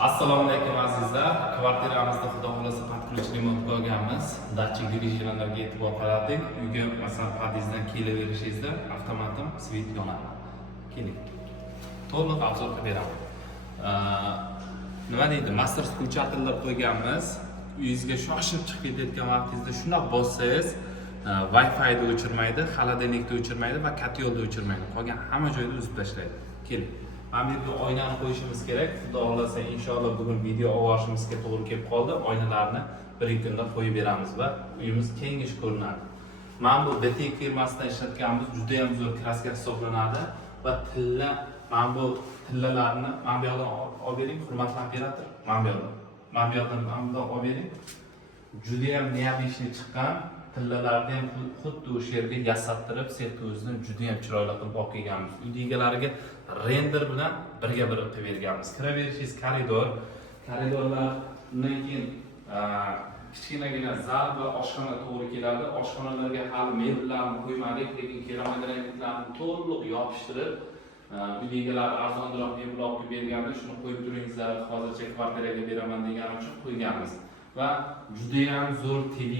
Assalomu alaykum azizlar. Kvartiramizda xudo xolasa podключ remont qilganmiz. Datchik dvigatellarga e'tibor qaratdik. Uyga masalan podyezddan kelaverishingizda avtomatim svet yonadi. Keling. To'liq obzor qilib beraman. Nima deydi? Master включательlar qo'yganmiz. Uyingizga shoshib chiqib ketayotgan vaqtingizda shunday bossangiz, Wi-Fi da o'chirmaydi, xolodilnikni o'chirmaydi va kotyolni o'chirmaydi. Qolgan hamma joyda uzib tashlaydi. Keling. Mana bu yerga oynani qo'yishimiz kerak. Xudo xolasa inshaalloh bugun video olishimizga to'g'ri kelib qoldi. Oynalarni bir-ikki kunda qo'yib beramiz va uyimiz kengish ko'rinadi. Mana bu DTEK firmasidan ishlatganimiz juda ham zo'r kraska hisoblanadi va tilla, mana bu tillalarni mana bu yoqdan olib bering, hurmatli operator. Mana bu yoqdan. Mana bu yoqdan olib bering. Juda ham neobishni chiqqan tillalarni ham xuddi o'sha yerga yasattirib, sektordan juda ham chiroyli qilib olib kelganmiz. Uy egalariga render bilan birga-bir qilib berganmiz. Kiraverishingiz koridor, koridorlardan keyin kichkinagina zal va oshxona to'g'ri keladi. Oshxonalarga hali mebellarni qo'ymadik, lekin keramogranitlarni to'liq yopishtirib, uy egalari arzonroq mebel olib berganmiz. Shuni qo'yib turingizlar, hozircha kvartiraga beraman deganim uchun qo'yganmiz. Va juda ham zo'r TV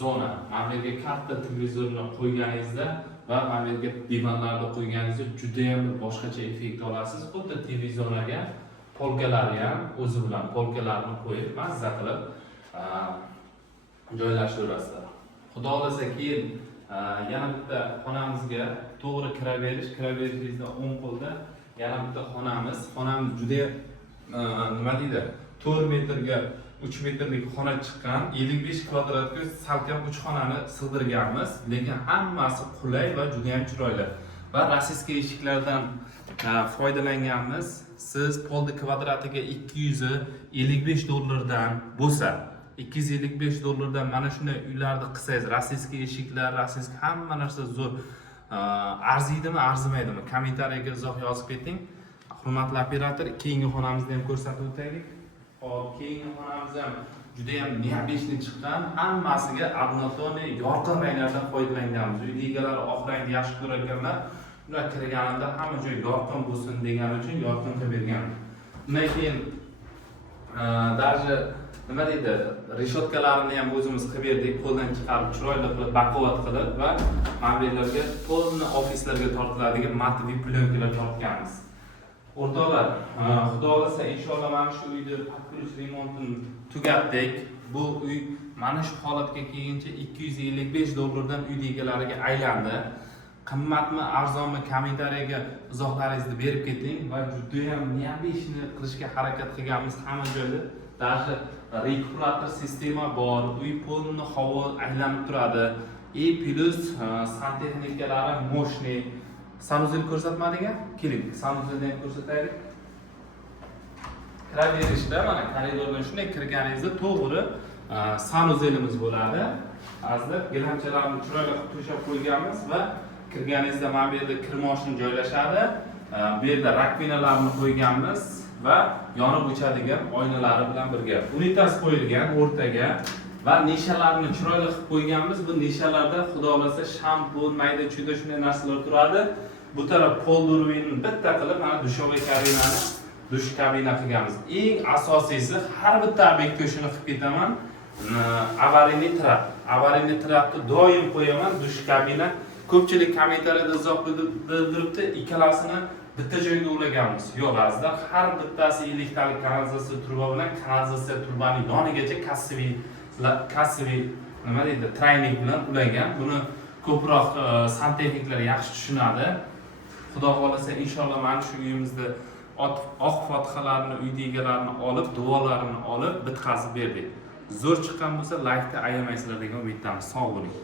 zona. Mana bu yerga katta televizorni qo'yganingizda va mana bu yerga divanlarni qo'yganingizda juda ham boshqacha effekt olasiz. Xuddi televizonaga polkalarni ham o'zi bilan polkalarni qo'yib, mazza qilib joylashtirasizlar. Xudo xolasa keyin yana bitta xonamizga to'g'ri kiraverishingizda o'ng qo'lda yana bitta xonamiz juda nima deydi? 4 metrga 3 metrlik xona chiqqan, 55 kvadratga salkam 3 xonani sig'dirganmiz, lekin hammasi qulay va juda ham chiroyli. Va rossiyskiy eshiklardan foydalanganmiz. Siz polni kvadratiga $255 bo'lsa, $255 mana shunday uylarni qilsangiz, rossiyskiy eshiklar, rossiyskiy hamma narsa zo'r. Arziydimi, arzimaydimi? Kommentariyaga izoh yozib keting. Hurmatli operator, keyingi xonamizni ham ko'rsatib o'taylik. Hop, keyingi xonamiz ham juda ham neobishni chiqqan, hammasiga однотонный yorqin ranglardan foydalanganmiz. Uy egalari oq rangni yaxshi ko'rganlar, ular kirganida hamma joy yorqin bo'lsin degani uchun yorqin qilib bergan. Undan keyin даже nima deydi, reshotkalarini ham o'zimiz qilib berdik, qo'ldan chiqarib, chiroyli qilib, baquvvat qilib va mobillarga, polni ofislarga tortiladigan matviy plyonkalar tortganmiz. O'rtoqlar, xudo xolasa inshaalloh mana shu uyni podключ remontini tugatdik. Bu uy mana shu holatga kelguncha $255 dan uy egalariga aylandi. Qimmatmi, arzonmi, kommentariyaga izohlaringizni berib keting va juda ham neobishni qilishga harakat qilganmiz hamma joyda. Даже rekuperator sistema bor, uy polni havo aylanib turadi. Plus santexnikalari moshni. Sanuzel ko'rsatmadiga? Keling, sanuzelni ham ko'rsataylik. Kiraverishda mana koridordan shunday kirganingizda to'g'ri sanuzelimiz bo'ladi. Azizlar, gilamchalarni chiroyli qilib to'shab qo'yganmiz va kirganingizda mana bu yerda kirmoshni joylashadi. Bu yerda rakvinalarni qo'yganmiz va yonib o'chadigan oynalari bilan birga. Unitas qo'yilgan o'rtaga va nishalarni chiroyli qilib qo'yganmiz. Bu nishalarda xudo xolasa shampun, mayda-chuyda shunday narsalar turadi. Bu taraf pol durvinni bitta qilib mana dushovay kabinani dush kabina qilganmiz. Eng asosiysi har bitta obyektga shuni qilib ketaman. Avariyli trap. Avariyli trapni doim qo'yaman, dush kabina. Ko'pchilik kommentariyada izoh bildiribdi, ikkalasini bitta joyga ulaganmiz. Yo'q azizlar, har bittasi elektrlik kanalizatsiya turba bilan kanalizatsiya turbaning yonigacha kassiviy nima deydi, trayning bilan ulagan. Buni ko'proq santexniklar yaxshi tushunadi. Xudo xolasa inshaalloh mana shu uyimizda oq fotihalarni, uy egalarini olib, duolarini olib bitkazib berdik. Zo'r chiqqan bo'lsa, like-ni ayamaysizlar degan umiddamiz. Sog' bo'ling.